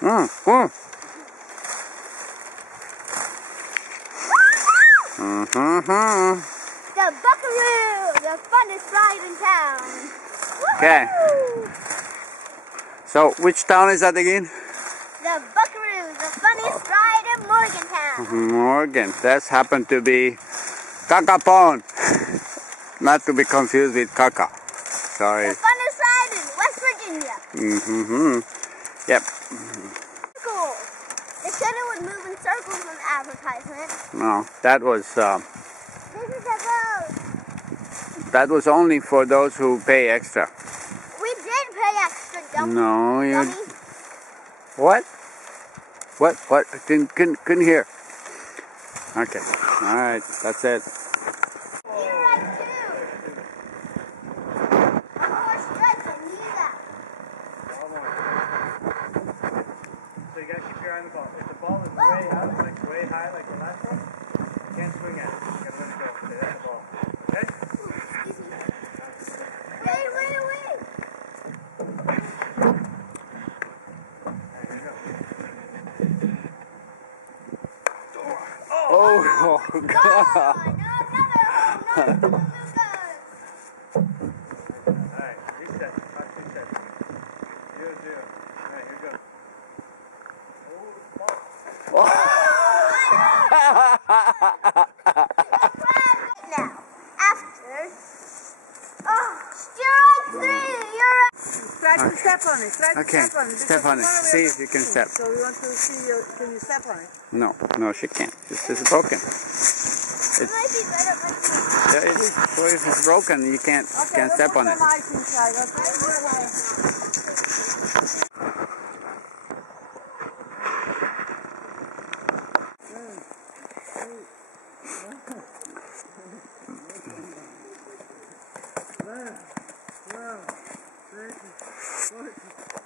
Mm, mm. Mm-hmm. The Buckaroo, the funnest ride in town. Okay. So, which town is that again? The Buckaroo, the funniest ride in Morgantown. Morgan. That's happened to be Kakapon. Not to be confused with Kaka. Sorry. The funnest ride in West Virginia. Mm-hmm. Yep. Cool. They said it would move in circles in the advertisement. No, that was This is the road. that was only for those who pay extra. We did pay extra, dummy. No, you. Dummy. What? What? I couldn't hear. Okay. All right. That's it. You ride too. One more stretch, I need that. So you gotta keep your eye on the ball. If the ball is way out, like way high, like the last one, you can't swing at it. You gotta let it go. Okay, that's the ball. Okay? Excuse me. Wait. Alright, here you go. Oh, God. Another home run. Alright, reset. 5 resets. 0-0. Alright, here we go. Now, after, steroid 3, you're Try to step on it. Try to Okay, step on it. step on it. See if you can step. So we want to see you. Can you step on it? No, she can't. This is broken. Yeah, so if it's broken, you can't step on it. Some ice inside, okay? Wow, 30, 40.